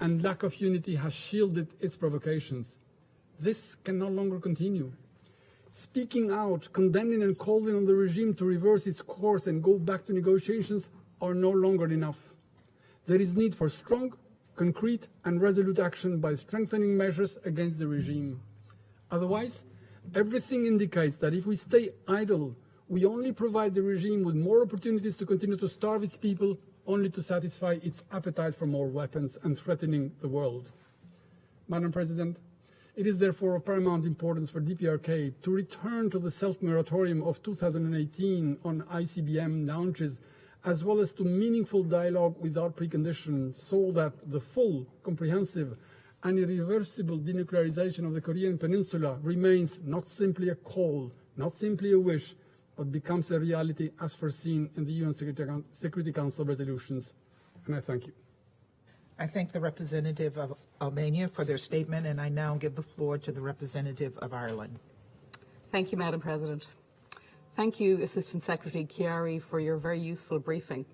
and lack of unity has shielded its provocations. This can no longer continue. Speaking out, condemning and calling on the regime to reverse its course and go back to negotiations are no longer enough. There is need for strong, concrete and resolute action by strengthening measures against the regime. Otherwise, everything indicates that if we stay idle, we only provide the regime with more opportunities to continue to starve its people, only to satisfy its appetite for more weapons and threatening the world. Madam President, it is therefore of paramount importance for DPRK to return to the self-moratorium of 2018 on ICBM launches, as well as to meaningful dialogue without preconditions, so that the full, comprehensive and irreversible denuclearization of the Korean Peninsula remains not simply a call, not simply a wish, but becomes a reality as foreseen in the UN Security Council resolutions. And I thank you. I thank the representative of Albania for their statement, and I now give the floor to the representative of Ireland. Thank you, Madam President. Thank you, Assistant Secretary Chiari, for your very useful briefing.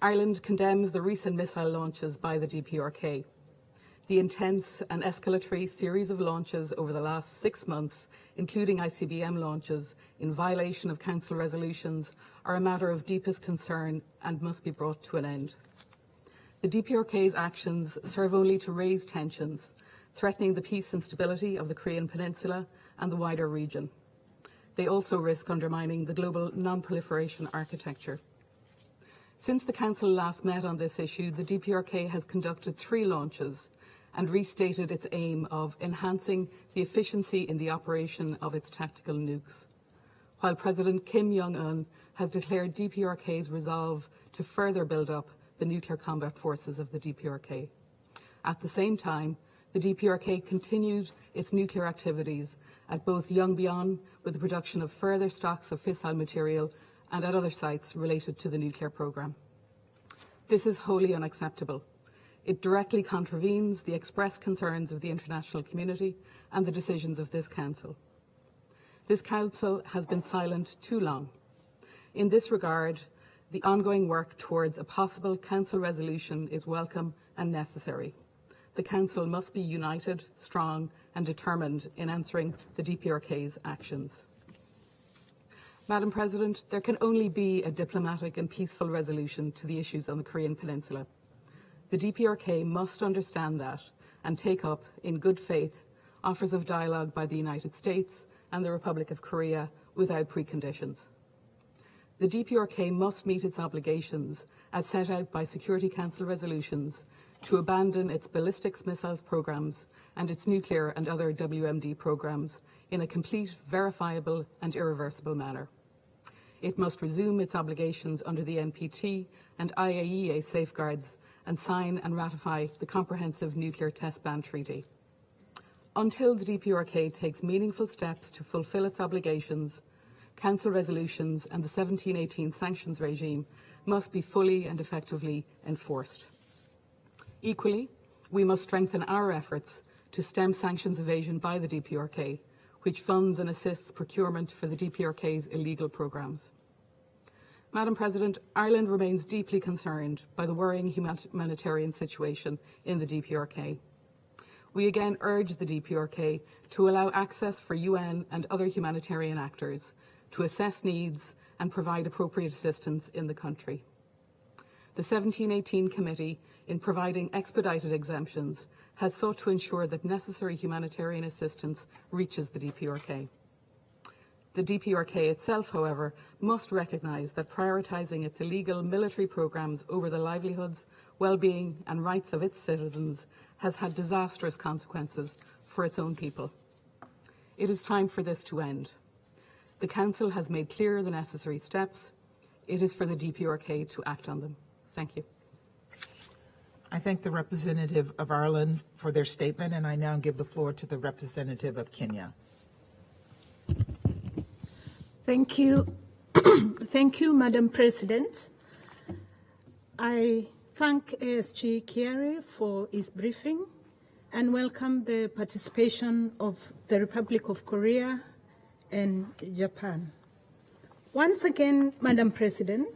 Ireland condemns the recent missile launches by the DPRK. The intense and escalatory series of launches over the last 6 months, including ICBM launches, in violation of Council resolutions, are a matter of deepest concern and must be brought to an end. The DPRK's actions serve only to raise tensions, threatening the peace and stability of the Korean Peninsula and the wider region. They also risk undermining the global non-proliferation architecture. Since the Council last met on this issue, the DPRK has conducted 3 launches and restated its aim of enhancing the efficiency in the operation of its tactical nukes, while President Kim Jong-un has declared DPRK's resolve to further build up the nuclear combat forces of the DPRK. At the same time, the DPRK continued its nuclear activities at both Yongbyon with the production of further stocks of fissile material and at other sites related to the nuclear program. This is wholly unacceptable. It directly contravenes the express concerns of the international community and the decisions of this Council. This Council has been silent too long. In this regard, the ongoing work towards a possible Council resolution is welcome and necessary. The Council must be united, strong and determined in answering the DPRK's actions. Madam President, there can only be a diplomatic and peaceful resolution to the issues on the Korean Peninsula. The DPRK must understand that and take up, in good faith, offers of dialogue by the United States and the Republic of Korea without preconditions. The DPRK must meet its obligations as set out by Security Council resolutions to abandon its ballistic missiles programs and its nuclear and other WMD programs in a complete, verifiable and irreversible manner. It must resume its obligations under the NPT and IAEA safeguards and sign and ratify the Comprehensive Nuclear Test Ban Treaty. Until the DPRK takes meaningful steps to fulfil its obligations, Council resolutions and the 1718 sanctions regime must be fully and effectively enforced. Equally, we must strengthen our efforts to stem sanctions evasion by the DPRK, which funds and assists procurement for the DPRK's illegal programmes. Madam President, Ireland remains deeply concerned by the worrying humanitarian situation in the DPRK. We again urge the DPRK to allow access for UN and other humanitarian actors to assess needs and provide appropriate assistance in the country. The 1718 Committee, in providing expedited exemptions, has sought to ensure that necessary humanitarian assistance reaches the DPRK. The DPRK itself, however, must recognise that prioritising its illegal military programmes over the livelihoods, well-being and rights of its citizens has had disastrous consequences for its own people. It is time for this to end. The Council has made clear the necessary steps. It is for the DPRK to act on them. Thank you. I thank the representative of Ireland for their statement, and I now give the floor to the representative of Kenya. Thank you. Thank you, Madam President. I thank ASG Chiari for his briefing and welcome the participation of the Republic of Korea and Japan. Once again, Madam President,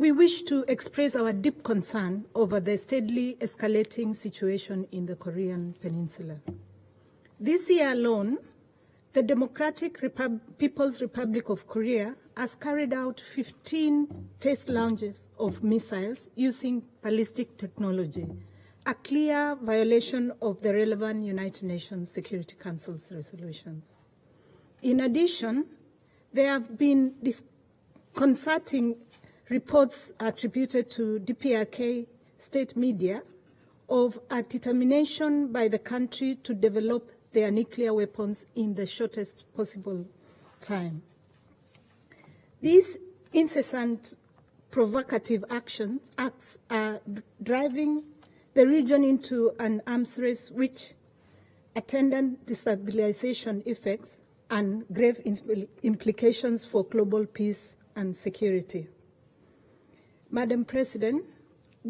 we wish to express our deep concern over the steadily escalating situation in the Korean Peninsula. This year alone, the Democratic People's Republic of Korea has carried out 15 test launches of missiles using ballistic technology, a clear violation of the relevant United Nations Security Council's resolutions. In addition, there have been disconcerting reports attributed to DPRK state media of a determination by the country to develop their nuclear weapons in the shortest possible time. These incessant provocative acts are driving the region into an arms race which attendant destabilization effects and grave implications for global peace and security. Madam President,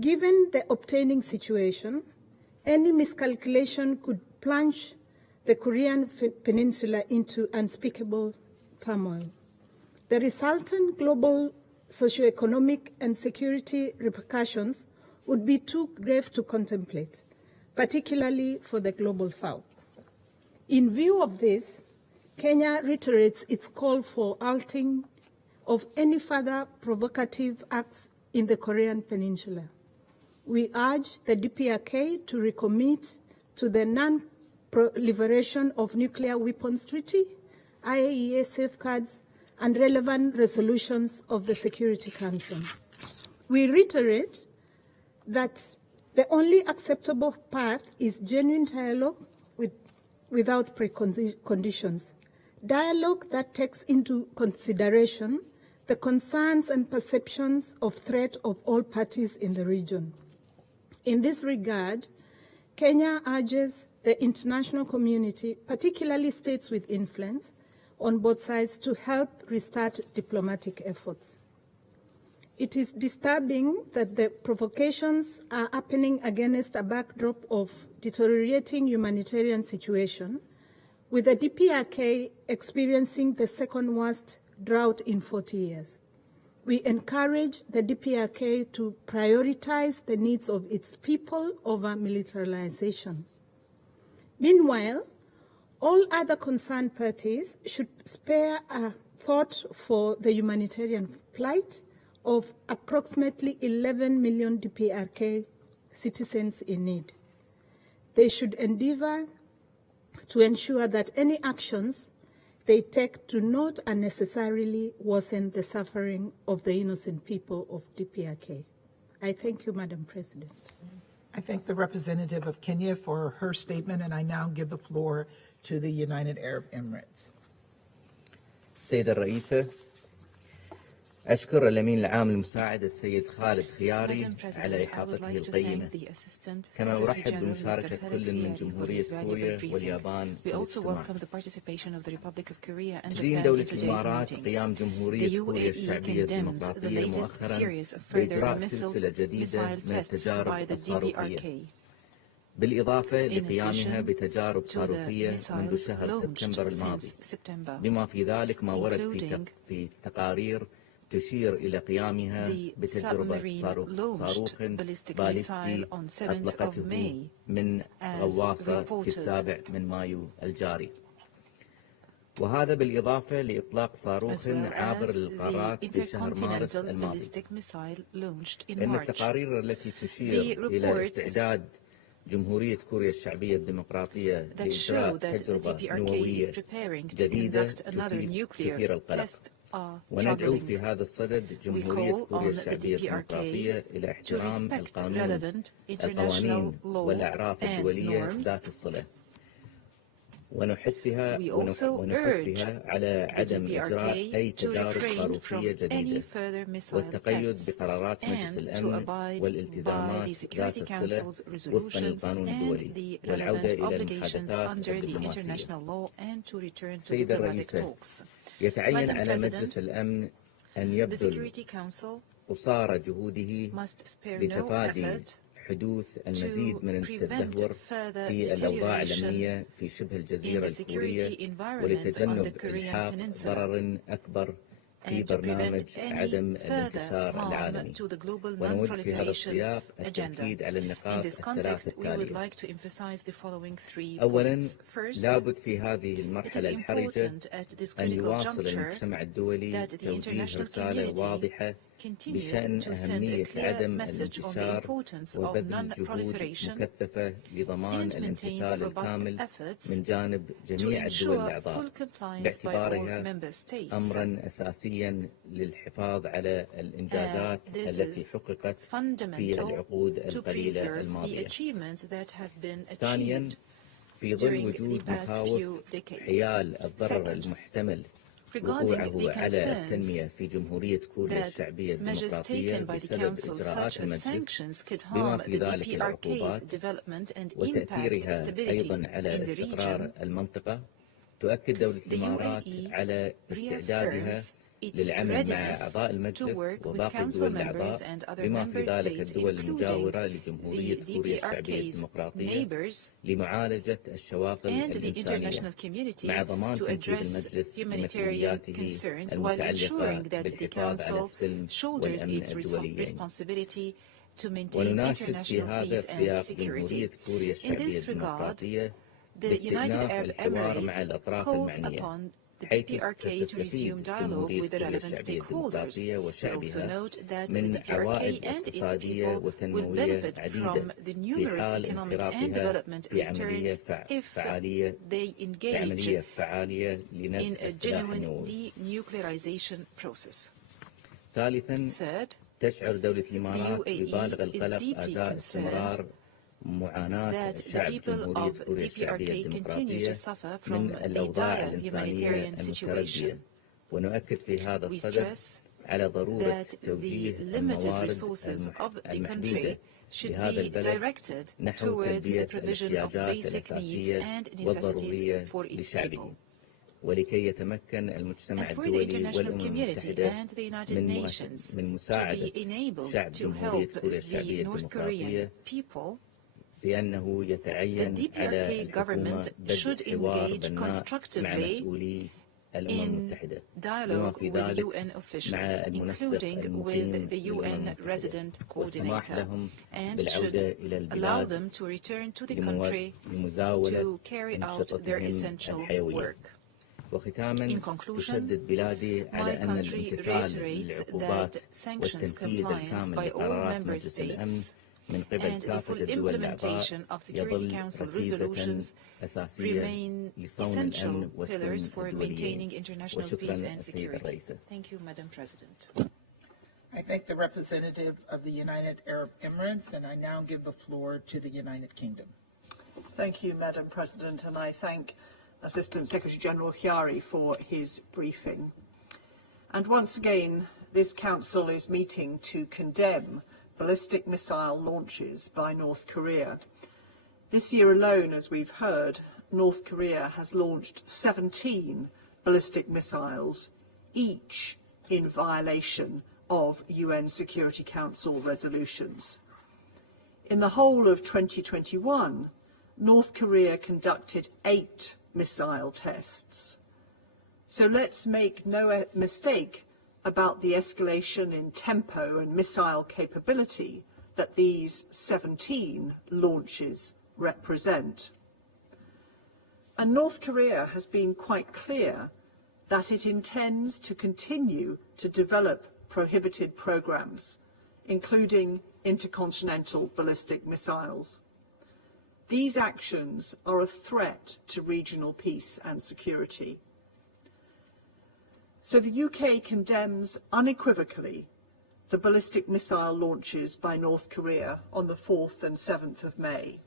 given the obtaining situation, any miscalculation could plunge the Korean Peninsula into unspeakable turmoil. The resultant global socioeconomic and security repercussions would be too grave to contemplate, particularly for the Global South. In view of this, Kenya reiterates its call for halting of any further provocative acts in the Korean Peninsula. We urge the DPRK to recommit to the Non-Proliferation of Nuclear Weapons Treaty, IAEA safeguards, and relevant resolutions of the Security Council. We reiterate that the only acceptable path is genuine dialogue without preconditions. Dialogue that takes into consideration the concerns and perceptions of threat of all parties in the region. In this regard, Kenya urges the international community, particularly states with influence, on both sides to help restart diplomatic efforts. It is disturbing that the provocations are happening against a backdrop of deteriorating humanitarian situation, with the DPRK experiencing the second worst drought in 40 years. We encourage the DPRK to prioritize the needs of its people over militarization. Meanwhile, all other concerned parties should spare a thought for the humanitarian plight of approximately 11 million DPRK citizens in need. They should endeavor to ensure that any actions they take do not unnecessarily worsen the suffering of the innocent people of DPRK. I thank you, Madam President. I thank the representative of Kenya for her statement, and I now give the floor to the United Arab Emirates. سيدة الرئيسة، أشكر الأمين العام المساعد السيد خالد خياري على إحاطته القيمة، كما أرحب بمشاركة كل من جمهورية كوريا واليابان في الاجتماع. تدين دولة الإمارات قيام جمهورية كوريا الشعبية الديمقراطية مؤخرا بإجراء سلسلة جديدة من التجارب الصاروخية، بالإضافة لقيامها بتجارب صاروخية منذ شهر سبتمبر الماضي، بما في ذلك ما ورد في تقارير تشير إلى قيامها بتجربة صاروخ باليستي أطلقته من غواصة في 7 مايو الجاري، وهذا بالإضافة لإطلاق صاروخ عابر للقارات في شهر مارس الماضي. إن التقارير التي تشير إلى استعداد جمهورية كوريا الشعبية الديمقراطية لإجراء تجربة نووية جديدة تثير القلق، وندعو في هذا الصدد جمهورية كوريا الشعبية الديمقراطية إلى احترام القوانين والأعراف الدولية ذات الصلة، ونحثها على عدم إجراء أي تجارب صاروخية جديدة، والتقيد بقرارات مجلس الأمن والالتزامات ذات الصلة وفقا للقانون الدولي، والعودة إلى المحادثات الدبلوماسية. سيد الرئيسة، يتعين على مجلس الأمن أن يبذل قصارى جهوده لتفادي حدوث المزيد من التدهور في الأوضاع الأمنية في شبه الجزيرة الكورية، ولتجنب إلحاق ضرر أكبر في برنامج عدم الانتشار العالمي. ونود في هذا السياق التأكيد على النقاط الثلاث التالية. أولا، لابد في هذه المرحلة الحرجة أن يواصل المجتمع الدولي توجيه رسالة واضحة بشأن أهمية عدم الانتشار وبذل جهود مكثفة لضمان الامتثال الكامل من جانب جميع الدول الأعضاء، باعتبارها أمرا أساسيا للحفاظ على الإنجازات التي حققت في العقود القليلة الماضية. ثانيا، في ظل وجود مخاوف حيال الضرر المحتمل وقوعه على التنمية في جمهورية كوريا الشعبية الديمقراطية بسبب إجراءات المجلس بما في ذلك العقوبات وتأثيرها أيضا على استقرار المنطقة، تؤكد دولة الإمارات على استعدادها للعمل مع أعضاء المجلس وباقي الدول الأعضاء بما في ذلك الدول المجاورة لجمهورية كوريا الشعبية الديمقراطية لمعالجة الشواغل الإنسانية مع ضمان تنفيذ المجلس لمسؤولياته المتعلقة بالحفاظ على السلم والأمن الدوليين. ونناشد في هذا السياق جمهورية كوريا الشعبية الديمقراطية باستئناف الحوار مع الأطراف المعنية، حيث تستفيد جمهورية كوريا الشعبية الديمقراطية وشعبها من عوائد اقتصادية وتنموية عديدة في حال انخراطها في عملية فعالية لنزع السلاح النووي. ثالثا، تشعر دولة الإمارات ببالغ القلق أزاء استمرار معاناة شعب جمهورية كوريا الشعبية الديمقراطية من الأوضاع الإنسانية المتردية، ونؤكد في هذا الصدد على ضرورة توجيه الموارد المحدودة لهذا البلد نحو تلبية الاحتياجات الأساسية والضرورية لشعبه، ولكي يتمكن المجتمع الدولي والأمم المتحدة من مساعدة شعب جمهورية كوريا الشعبية الديمقراطية في أنه يتعين على الحكومة بدء حوار بناء مع مسؤولي الأمم المتحدة بما في ذلك مع المنسق المقيم للأمم المتحدة، والسماح لهم بالعودة إلى البلاد لمزاولة أنشطتهم الحيوية. وختاما، تشدد بلادي على أن الامتثال للعقوبات والتنفيذ الكامل لقرارات مجلس الأمن من قبل كافة الدول الأعضاء يظل ركيزة أساسية لصون الأمن والسلم الدوليين. وشكرا السيدة الرئيسة. I thank the representative of the United Arab Emirates, and I now give the floor to the United Kingdom. Thank you, Madam President, and I thank Assistant Secretary General Chiari for his briefing. And once again, this Council is meeting to condemn ballistic missile launches by North Korea. This year alone, as we've heard, North Korea has launched 17 ballistic missiles, each in violation of UN Security Council resolutions. In the whole of 2021, North Korea conducted 8 missile tests. So let's make no mistake about the escalation in tempo and missile capability that these 17 launches represent. And North Korea has been quite clear that it intends to continue to develop prohibited programs, including intercontinental ballistic missiles. These actions are a threat to regional peace and security. So the UK condemns unequivocally the ballistic missile launches by North Korea on the 4th and 7th of May.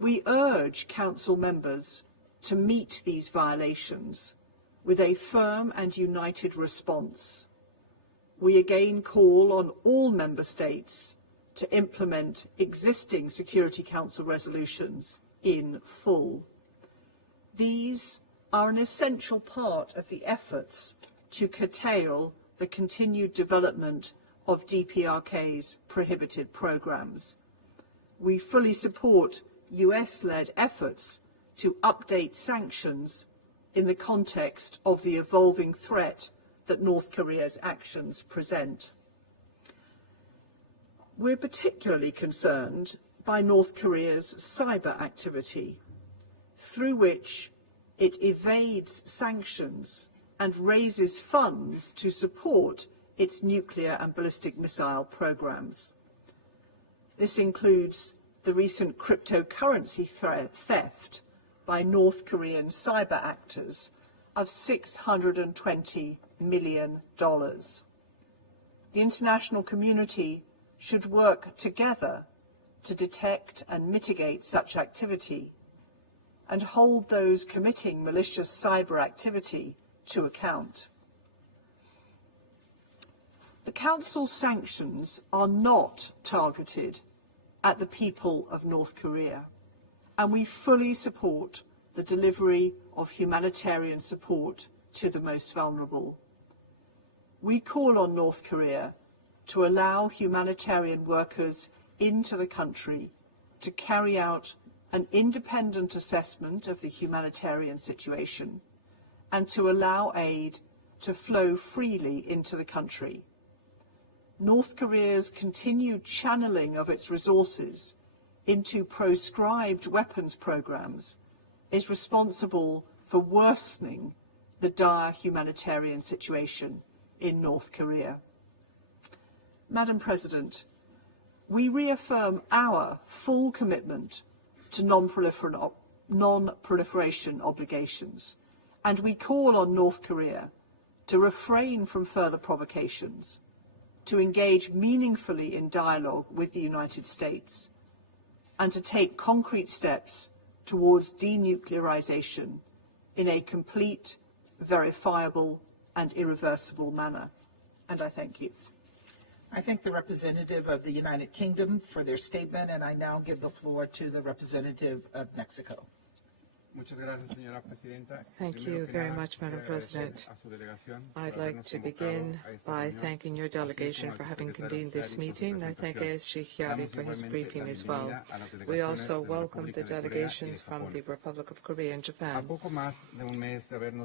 We urge Council members to meet these violations with a firm and united response. We again call on all Member States to implement existing Security Council resolutions in full. These are an essential part of the efforts to curtail the continued development of DPRK's prohibited programs. We fully support US-led efforts to update sanctions, in the context of the evolving threat that North Korea's actions present. We're particularly concerned by North Korea's cyber activity, through which it evades sanctions and raises funds to support its nuclear and ballistic missile programs. This includes the recent cryptocurrency theft by North Korean cyber actors of $620 million. The international community should work together to detect and mitigate such activity and hold those committing malicious cyber activity to account. The Council's sanctions are not targeted at the people of North Korea, and we fully support the delivery of humanitarian support to the most vulnerable. We call on North Korea to allow humanitarian workers into the country to carry out an independent assessment of the humanitarian situation and to allow aid to flow freely into the country. North Korea's continued channeling of its resources into proscribed weapons programs is responsible for worsening the dire humanitarian situation in North Korea. Madam President, we reaffirm our full commitment to non-proliferation obligations, and we call on North Korea to refrain from further provocations, to engage meaningfully in dialogue with the United States, and to take concrete steps towards denuclearization in a complete, verifiable, and irreversible manner. And I thank you. I thank the representative of the United Kingdom for their statement, and I now give the floor to the representative of Mexico. Thank you very much, Madam President. I'd like to begin by thanking your delegation for having convened this meeting. I thank ASG Chiari for his briefing as well. We also welcome the delegations from the Republic of Korea and Japan.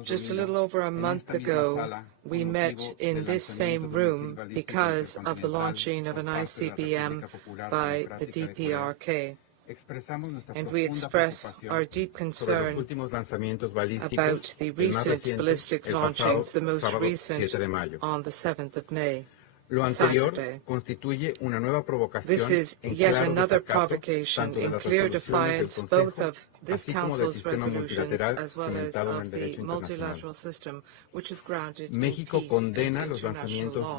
Just a little over a month ago, we met in this same room because of the launching of an ICBM by the DPRK. And we express our deep concern about the recent ballistic launchings, the most recent on the 7th of May. This is yet another provocation in clear defiance both of this Council's resolutions as well as of the multilateral system, which is grounded in peace and international law.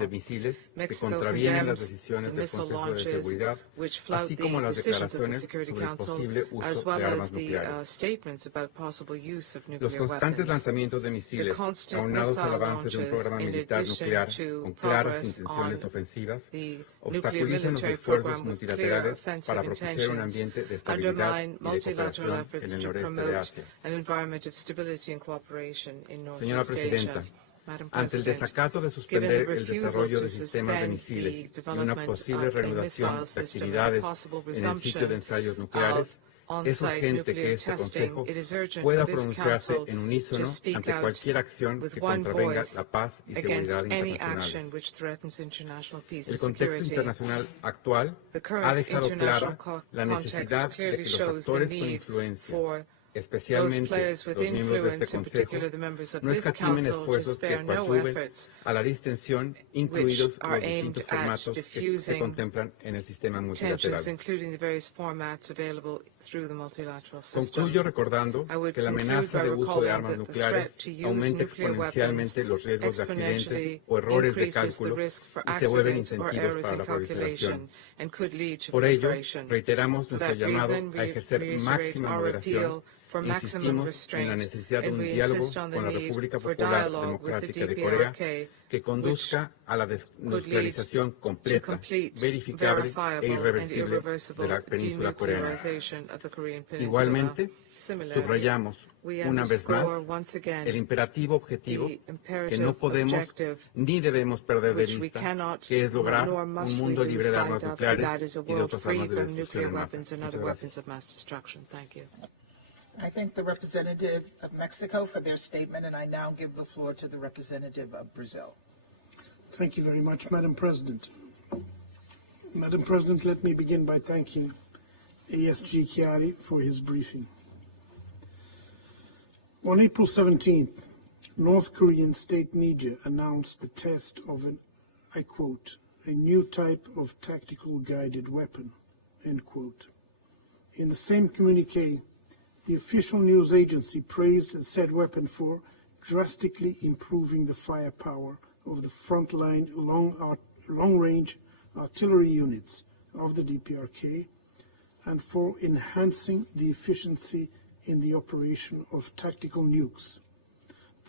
Mexico condemns the missile launches which flout the decisions of the Security Council, as well as the statements about possible use of nuclear weapons. The constant missile launches, in addition to progress on the nuclear military program with clear offensive intentions, undermine multilateral efforts to promote an environment of stability and cooperation in Northeast Asia. Madam President, given the refusal to suspend the development of a missile system and a possible resumption of on-site nuclear testing, it is urgent for this Council to speak out with one voice against any action which threatens international peace and security. The current international context clearly shows the need for those players with influence, in particular the members of this Council, to spare no efforts which are aimed at diffusing tensions, including the various formats available through the multilateral system. I would conclude by recalling that the threat to use nuclear weapons exponentially increases the risks for accidents or errors in calculation and could lead to proliferation. For that reason, we reiterate our appeal for maximum restraint, and we insist on the need for dialogue with the DPRK, which could lead to complete, verifiable, and irreversible denuclearization of the Korean Peninsula. Similarly, we underscore once again the imperative objective which we cannot nor must we lose sight of, and that is a world free from nuclear weapons and other weapons of mass destruction. Thank you. I thank the representative of Mexico for their statement, and I now give the floor to the representative of Brazil. Thank you very much, Madam President. Madam President, let me begin by thanking ASG Chiari for his briefing. On April 17th, North Korean state media announced the test of an, I quote, a new type of tactical guided weapon, end quote. In the same communique, the official news agency praised the said weapon for drastically improving the firepower of the frontline long-range artillery units of the DPRK and for enhancing the efficiency in the operation of tactical nukes,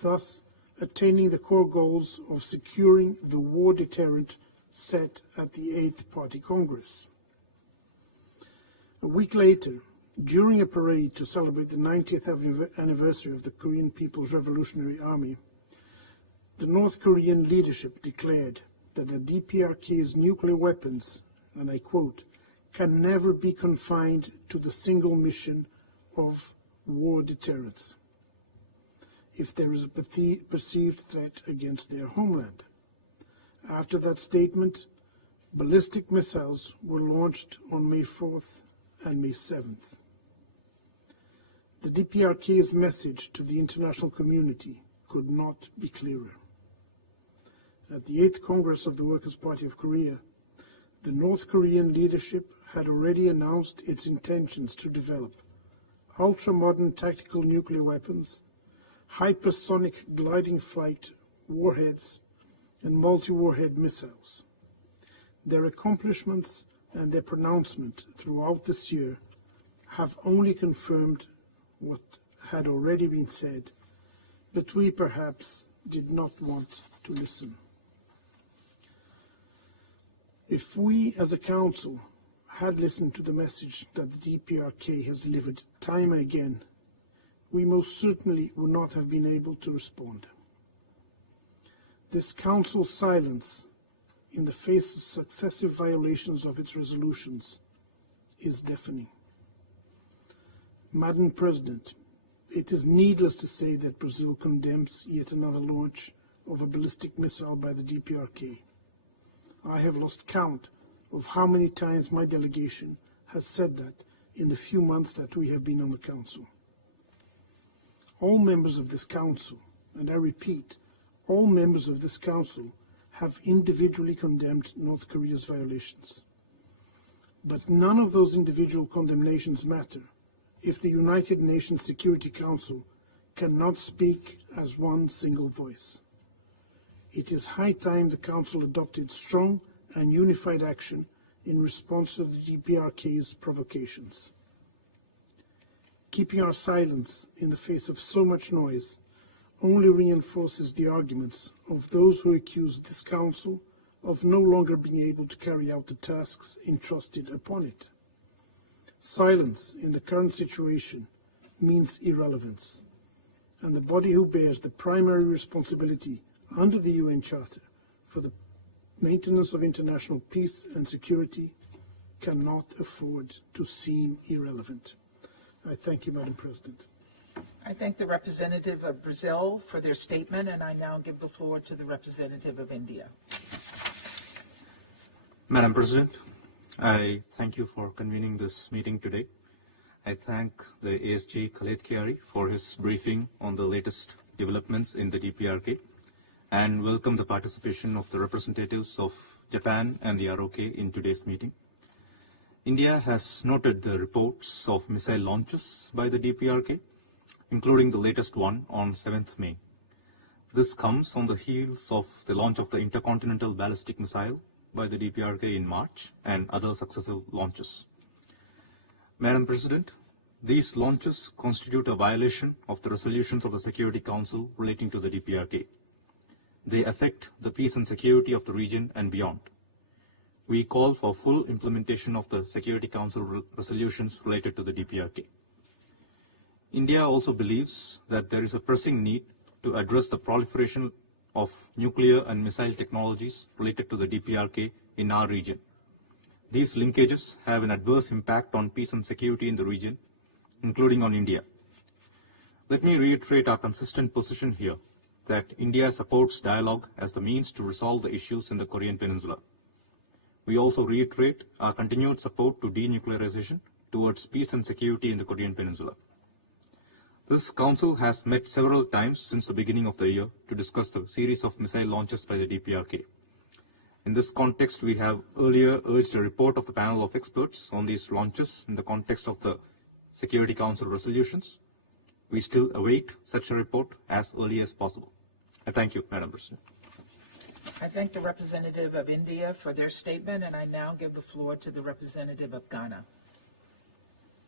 thus attaining the core goals of securing the war deterrent set at the 8th Party Congress. A week later, during a parade to celebrate the 90th anniversary of the Korean People's Revolutionary Army, the North Korean leadership declared that the DPRK's nuclear weapons, and I quote, can never be confined to the single mission of war deterrence if there is a perceived threat against their homeland. After that statement, ballistic missiles were launched on May 4th and May 7th. The DPRK's message to the international community could not be clearer. At the 8th Congress of the Workers' Party of Korea, the North Korean leadership had already announced its intentions to develop ultra-modern tactical nuclear weapons, hypersonic gliding flight warheads, and multi-warhead missiles. Their accomplishments and their pronouncement throughout this year have only confirmed what had already been said, but we perhaps did not want to listen. If we as a council had listened to the message that the DPRK has delivered time and again, we most certainly would not have been able to respond. This council's silence in the face of successive violations of its resolutions is deafening. Madam President, it is needless to say that Brazil condemns yet another launch of a ballistic missile by the DPRK. I have lost count of how many times my delegation has said that in the few months that we have been on the Council. All members of this Council, and I repeat, all members of this Council have individually condemned North Korea's violations. But none of those individual condemnations matter if the United Nations Security Council cannot speak as one single voice. It is high time the Council adopted strong and unified action in response to the DPRK's provocations. Keeping our silence in the face of so much noise only reinforces the arguments of those who accuse this Council of no longer being able to carry out the tasks entrusted upon it. Silence in the current situation means irrelevance, and the body who bears the primary responsibility under the UN Charter for the maintenance of international peace and security cannot afford to seem irrelevant. I thank you, Madam President. I thank the representative of Brazil for their statement, and I now give the floor to the representative of India. Madam President, I thank you for convening this meeting today. I thank the ASG Khaled Chiari for his briefing on the latest developments in the DPRK, and welcome the participation of the representatives of Japan and the ROK in today's meeting. India has noted the reports of missile launches by the DPRK, including the latest one on 7th May. This comes on the heels of the launch of the intercontinental ballistic missile by the DPRK in March and other successive launches. Madam President, these launches constitute a violation of the resolutions of the Security Council relating to the DPRK. They affect the peace and security of the region and beyond. We call for full implementation of the Security Council resolutions related to the DPRK. India also believes that there is a pressing need to address the proliferation of nuclear and missile technologies related to the DPRK in our region. These linkages have an adverse impact on peace and security in the region, including on India. Let me reiterate our consistent position here that India supports dialogue as the means to resolve the issues in the Korean Peninsula. We also reiterate our continued support to denuclearization towards peace and security in the Korean Peninsula. This Council has met several times since the beginning of the year to discuss the series of missile launches by the DPRK. In this context, we have earlier urged a report of the panel of experts on these launches in the context of the Security Council resolutions. We still await such a report as early as possible. I thank you, Madam President. I thank the representative of India for their statement, and I now give the floor to the representative of Ghana.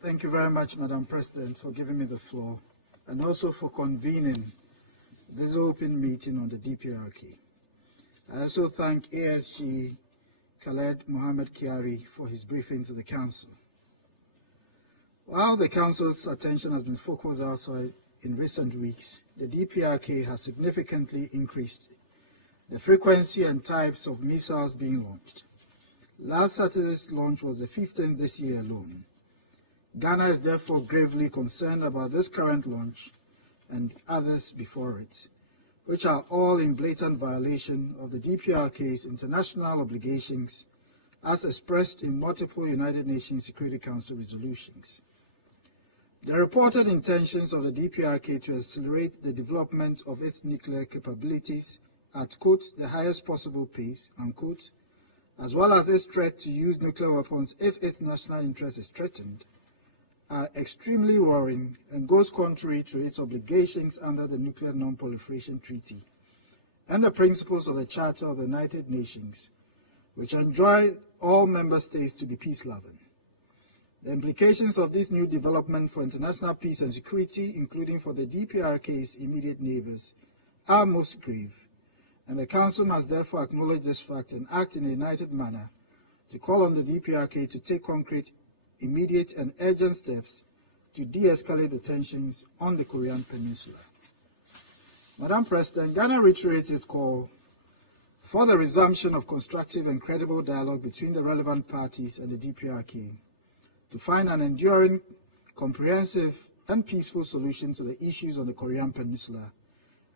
Thank you very much, Madam President, for giving me the floor, and also for convening this open meeting on the DPRK. I also thank ASG Khaled Mohammed Kiari for his briefing to the Council. While the Council's attention has been focused elsewhere in recent weeks, the DPRK has significantly increased the frequency and types of missiles being launched. Last Saturday's launch was the 15th this year alone. Ghana is therefore gravely concerned about this current launch and others before it, which are all in blatant violation of the DPRK's international obligations as expressed in multiple United Nations Security Council resolutions. The reported intentions of the DPRK to accelerate the development of its nuclear capabilities at, quote, the highest possible pace, unquote, as well as its threat to use nuclear weapons if its national interest is threatened, are extremely worrying and goes contrary to its obligations under the Nuclear Non-Proliferation Treaty and the principles of the Charter of the United Nations, which enjoin all member states to be peace-loving. The implications of this new development for international peace and security, including for the DPRK's immediate neighbors, are most grave, and the Council must therefore acknowledge this fact and act in a united manner to call on the DPRK to take concrete, immediate and urgent steps to de-escalate the tensions on the Korean Peninsula. Madam President, Ghana reiterates its call for the resumption of constructive and credible dialogue between the relevant parties and the DPRK to find an enduring, comprehensive and peaceful solution to the issues on the Korean Peninsula,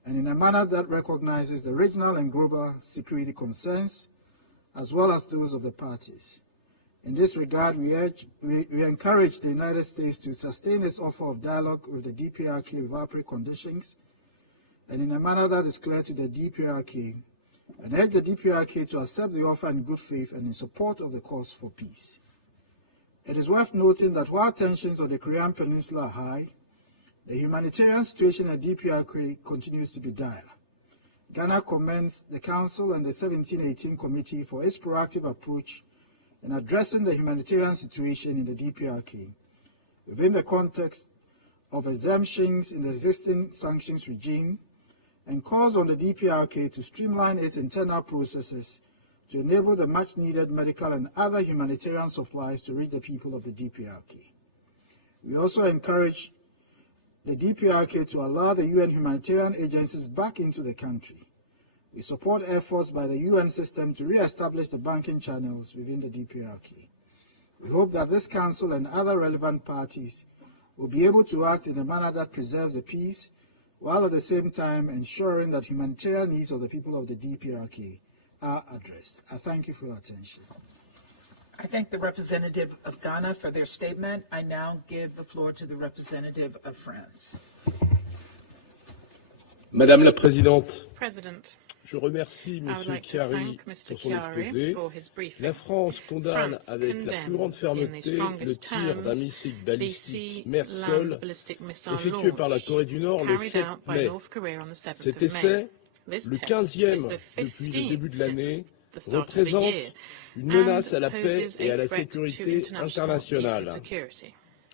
and in a manner that recognizes the regional and global security concerns as well as those of the parties. In this regard, we encourage the United States to sustain its offer of dialogue with the DPRK without preconditions and in a manner that is clear to the DPRK, and urge the DPRK to accept the offer in good faith and in support of the cause for peace. It is worth noting that while tensions on the Korean Peninsula are high, the humanitarian situation at DPRK continues to be dire. Ghana commends the Council and the 1718 Committee for its proactive approach in addressing the humanitarian situation in the DPRK within the context of exemptions in the existing sanctions regime, and calls on the DPRK to streamline its internal processes to enable the much-needed medical and other humanitarian supplies to reach the people of the DPRK. We also encourage the DPRK to allow the UN humanitarian agencies back into the country. We support efforts by the UN system to re-establish the banking channels within the DPRK. We hope that this Council and other relevant parties will be able to act in a manner that preserves the peace, while at the same time ensuring that humanitarian needs of the people of the DPRK are addressed. I thank you for your attention. I thank the representative of Ghana for their statement. I now give the floor to the representative of France. Madame la Présidente, President, je remercie M. Chiari pour son exposé. La France condamne avec la plus grande fermeté le tir d'un missile balistique mer-sol effectué par la Corée du Nord le 7 mai. Cet essai, le 15e depuis le début de l'année, représente une menace à la paix et à la sécurité internationale.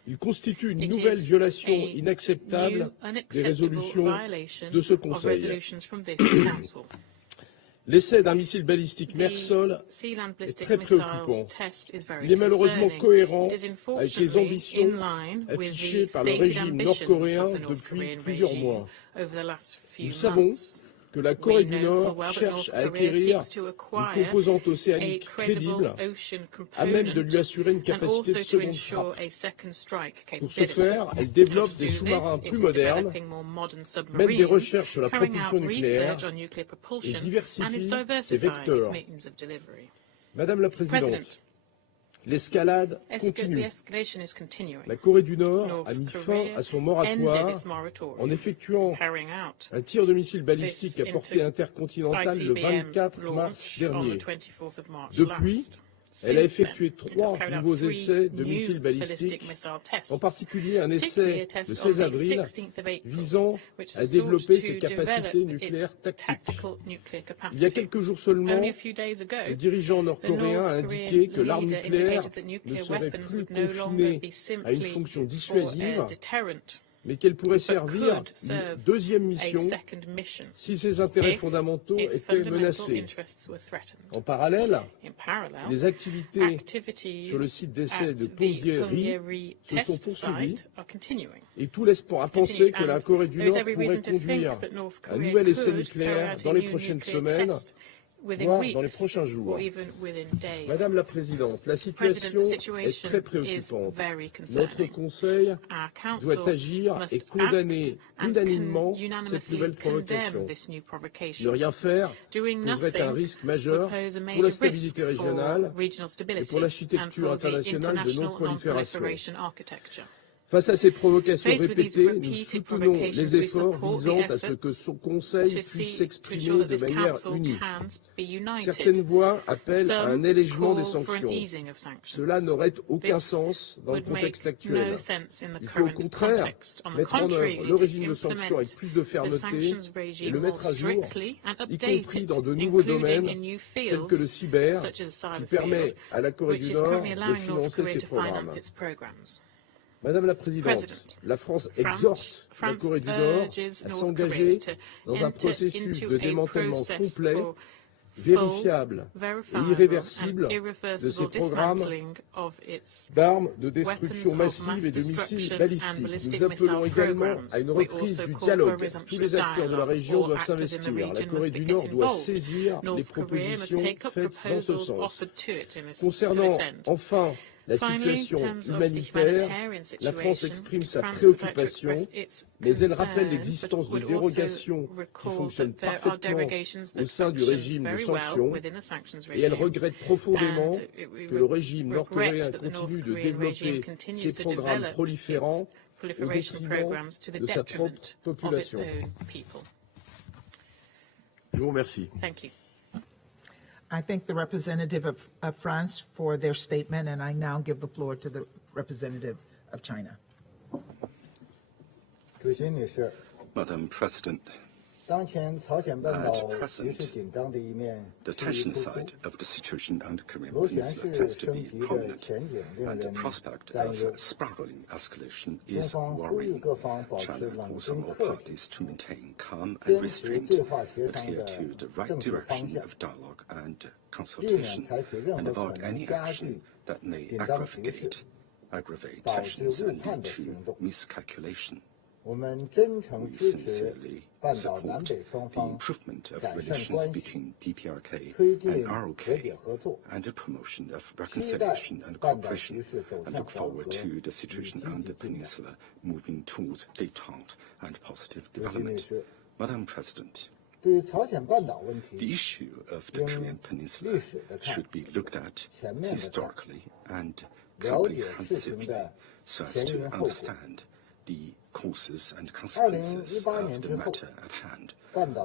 Il constitue une nouvelle violation inacceptable des résolutions de ce Conseil. L'essai d'un missile balistique mer-sol est très préoccupant. Il est malheureusement cohérent avec les ambitions affichées par le régime nord-coréen depuis plusieurs mois. Nous savons que la Corée du Nord cherche à acquérir une composante océanique crédible à même de lui assurer une capacité de seconde frappe. Pour ce faire, elle développe des sous-marins plus modernes, mène des recherches sur la propulsion nucléaire et diversifie ses vecteurs. Madame la Présidente, l'escalade continue. La Corée du Nord a mis fin à son moratoire en effectuant un tir de missile balistique à portée intercontinentale le 24 mars dernier. Depuis, elle a effectué 3 nouveaux essais de missiles balistiques, en particulier un essai le 16 avril visant à développer ses capacités nucléaires tactiques. Il y a quelques jours seulement, le dirigeant nord-coréen a indiqué que l'arme nucléaire ne serait plus confinée à une fonction dissuasive, mais qu'elle pourrait servir une deuxième mission si ses intérêts fondamentaux étaient menacés. En parallèle, les activités sur le site d'essai de Pyongyang se sont poursuivies et tout laisse à penser que la Corée du Nord pourrait conduire un nouvel essai nucléaire dans les prochaines semaines, voire dans les prochains jours. Madame la Présidente, la situation est très préoccupante. Notre Conseil doit agir et condamner unanimement cette nouvelle provocation. Ne rien faire poserait un risque majeur pour la stabilité régionale et pour l'architecture internationale de non-prolifération. Face à ces provocations répétées, nous soutenons les efforts visant à ce que son Conseil puisse s'exprimer de manière unie. Certaines voix appellent à un allègement des sanctions. Cela n'aurait aucun sens dans le contexte actuel. Il faut au contraire mettre en œuvre le régime de sanctions avec plus de fermeté et le mettre à jour, y compris dans de nouveaux domaines tels que le cyber, qui permet à la Corée du Nord de financer ses programmes. Madame la Présidente, la France exhorte la Corée du Nord à s'engager dans un processus de démantèlement complet, vérifiable et irréversible de ces programmes d'armes de destruction massive et de missiles balistiques. Nous appelons également à une reprise du dialogue. Tous les acteurs de la région doivent s'investir. La Corée du Nord doit saisir les propositions faites dans ce sens. Concernant enfin la situation humanitaire, la France exprime sa préoccupation, mais elle rappelle l'existence de dérogations qui fonctionnent parfaitement au sein du régime de sanctions, et elle regrette profondément que le régime nord-coréen continue de développer ses programmes proliférants au détriment de sa propre population. Je vous remercie. I thank the representative of France for their statement, and I now give the floor to the representative of China. Madam President, at present, the tension side of the situation on the Korean Peninsula tends to be prominent, and the prospect of spiraling escalation is worrying. China calls on all parties to maintain calm and restraint, adhere to the right direction of dialogue and consultation, and avoid any action that may aggravate tensions and lead to miscalculation. We sincerely support the improvement of relations between DPRK and ROK and the promotion of reconciliation and cooperation, and look forward to the situation on the peninsula moving towards détente and positive development. Madam President, the issue of the Korean Peninsula should be looked at historically and comprehensively so as to understand the causes and consequences of the matter at hand.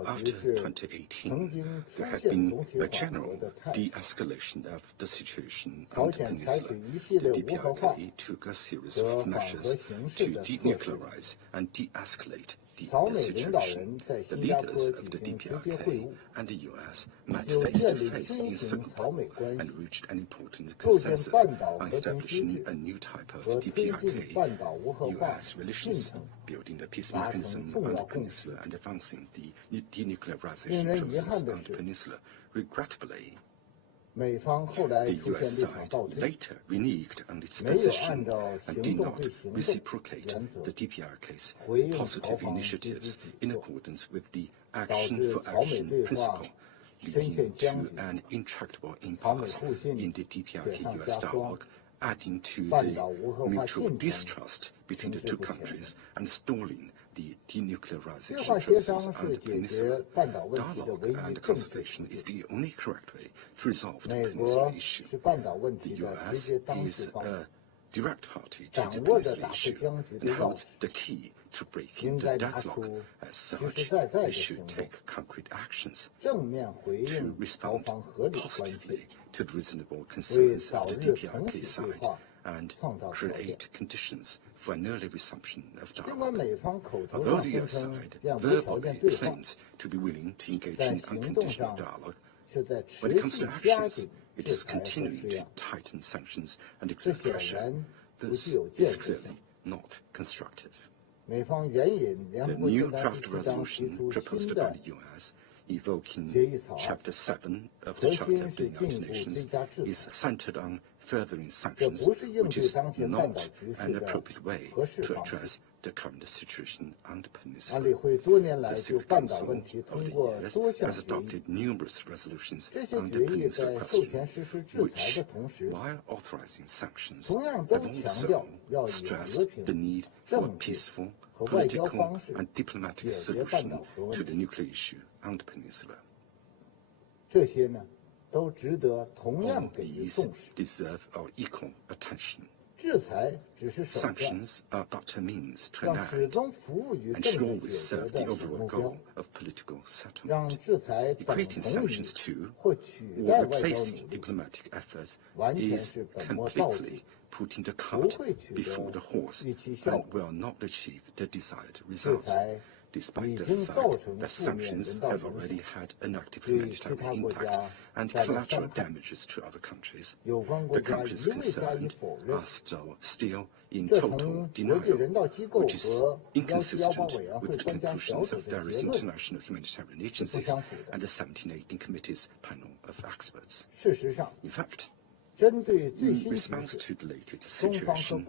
After 2018, there had been a general de-escalation of the situation on the peninsula. The DPRK took a series of measures to denuclearize and de-escalate the situation. The leaders of the DPRK and the US met face-to-face in Singapore and reached an important consensus on establishing a new type of DPRK-US relations, building the peace mechanism on the peninsula and advancing the denuclearization process on the peninsula. Regrettably, the US side later reneged on its position and did not reciprocate the DPRK's positive initiatives in accordance with the action for action principle, leading to an intractable impasse in the DPRK-US dialogue, adding to the mutual distrust between the two countries and stalling the denuclearization process on the peninsula. Dialogue and consultation is the only correct way to resolve the peninsula issue. The US is a direct party to the peninsula issue and holds the key to breaking the deadlock. As such, they should take concrete actions to respond positively to the reasonable concerns of the DPRK side and create conditions for an early resumption of dialogue. Although the US side verbally claims to be willing to engage in unconditional dialogue, when it comes to actions, it is continuing to tighten sanctions and exert pressure. This is clearly not constructive. The new draft resolution proposed by the US, evoking Chapter 7 of the Charter of the United Nations, is centered on furthering sanctions, which is not an appropriate way to address the current situation on the peninsula. The Security Council over the years has adopted numerous resolutions on the peninsula question, which, while authorizing sanctions, have also stressed the need for a peaceful, political and diplomatic solution to the nuclear issue on the peninsula. All these deserve our equal attention. Sanctions are but a means to an end and should always serve the overall goal of political settlement. Equating sanctions to or replacing diplomatic efforts is completely putting the cart before the horse and will not achieve the desired results. Despite the fact that sanctions have already had an active humanitarian impact and collateral damages to other countries, the countries concerned are still in total denial, which is inconsistent with the conclusions of various international humanitarian agencies and the 1718 Committee's panel of experts. In fact, in response to the latest situation,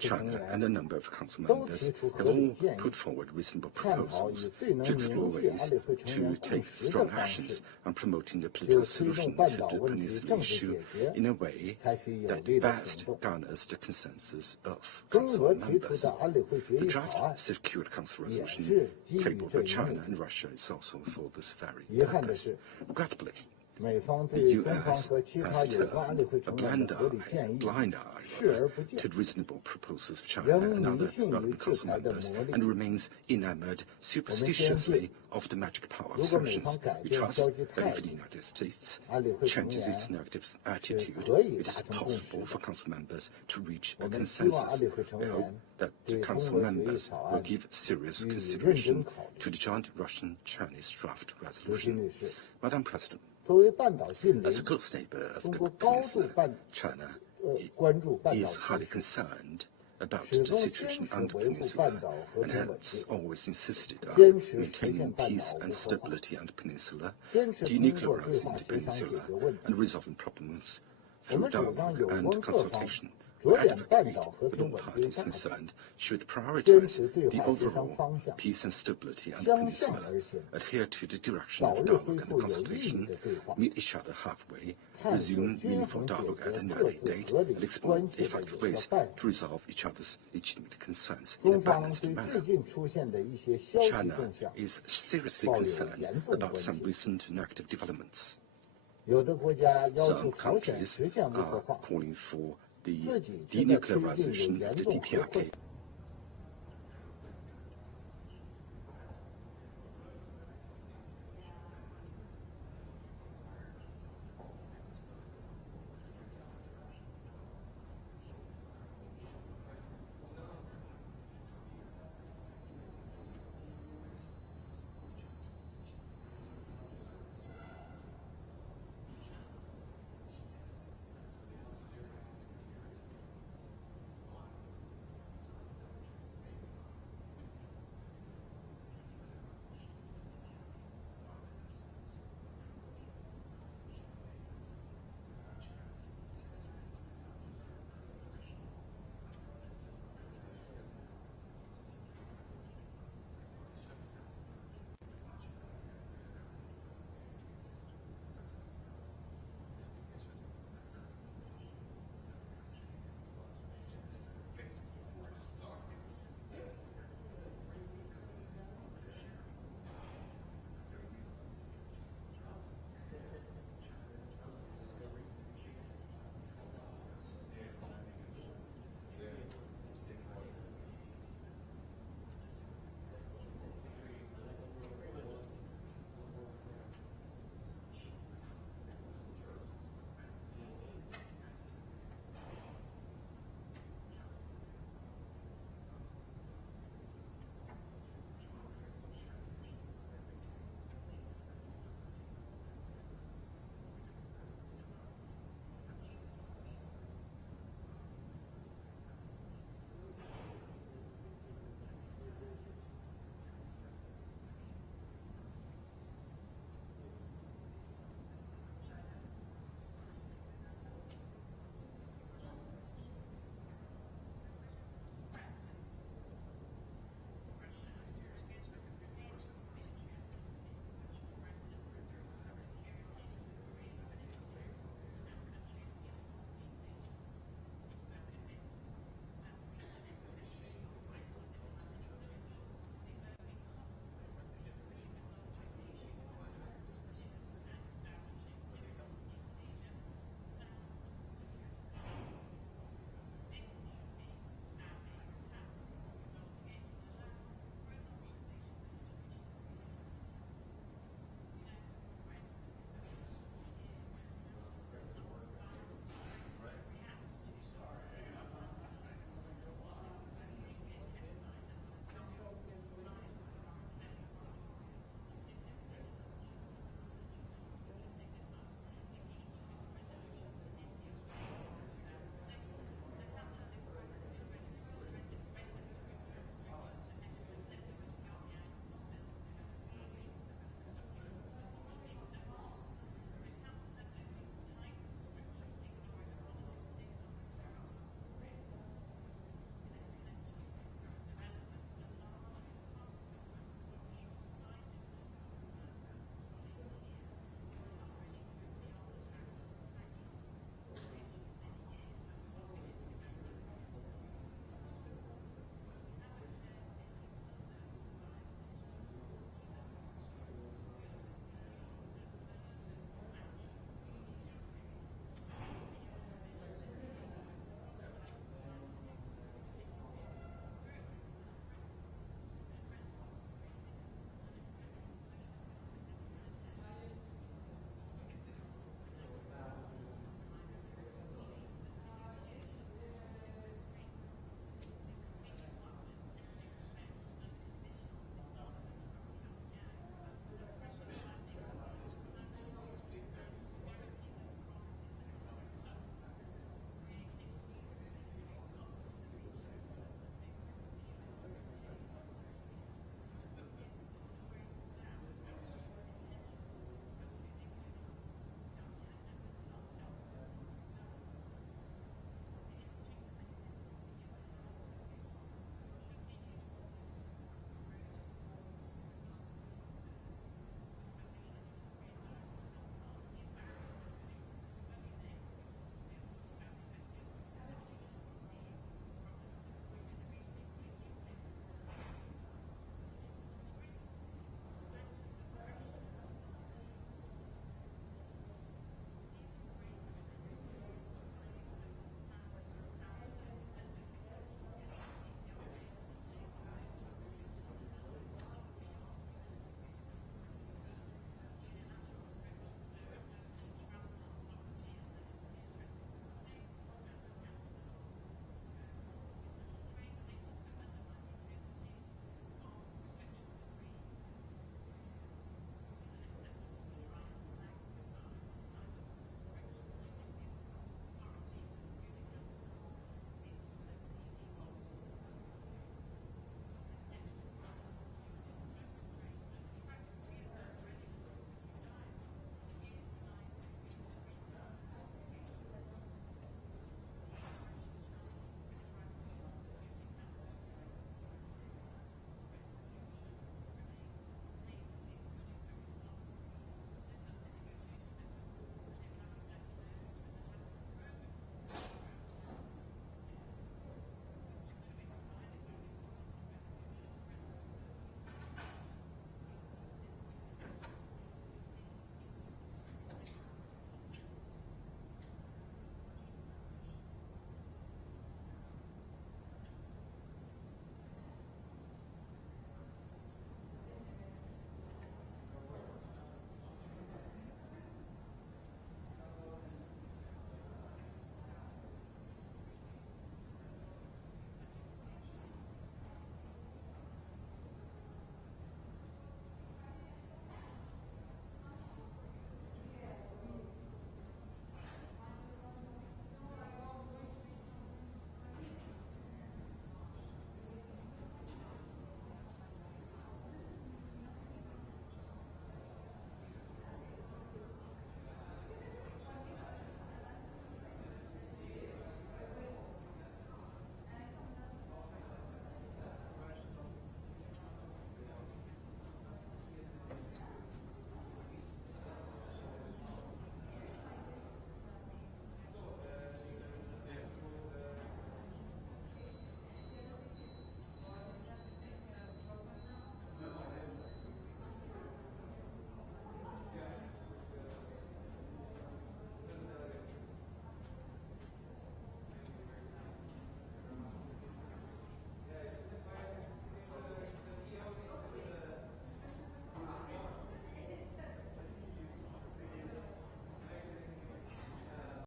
China and a number of Council members have all put forward reasonable proposals to explore ways to take strong actions on promoting the political solution to the peninsula issue in a way that best garners the consensus of Council members. The draft Security Council resolution tabled by China and Russia is also for this very purpose. Regrettably, the US has turned a blind eye to reasonable proposals of China and other relevant Council members and remains enamored superstitiously of the magic power of sanctions. We trust that if the United States changes its negative attitude, it is possible for Council members to reach a consensus. I hope that the Council members will give serious consideration to the joint Russian-Chinese draft resolution. Madam President, as a close neighbor of the peninsula, China is highly concerned about the situation on the peninsula and has always insisted on maintaining peace and stability on the peninsula, denuclearizing the peninsula, and resolving problems through dialogue and consultation. Advocate with all parties concerned should prioritize the overall peace and stability on the peninsula, adhere to the direction of dialogue and consultation, meet each other halfway, resume meaningful dialogue at an early date, and explore effective ways to resolve each other's legitimate concerns in a balanced manner. China is seriously concerned about some recent negative developments. Some countries are calling for the denuclearization of the DPRK.